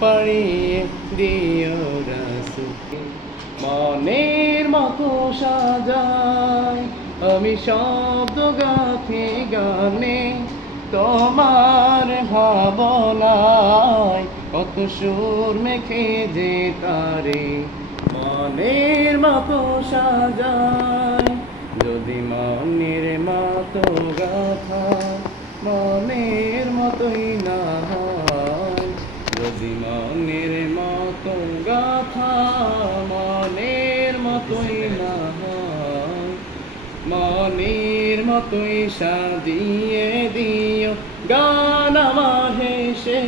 পাড়িয়ে দিও রাসূল। মনের মতো সাজাই আমি শব্দ গাথি গানে, তোমার ভাবনায় কত সুর মেখে যে তারে। মনের মতো সাজাই যদি মনের মতো গাথা মনের মতোই না হয়, যদি মনের মতো গাথা মনের মতোই না হয়, মনের মতোই সাজিয়ে দিও গান আমার হেসে।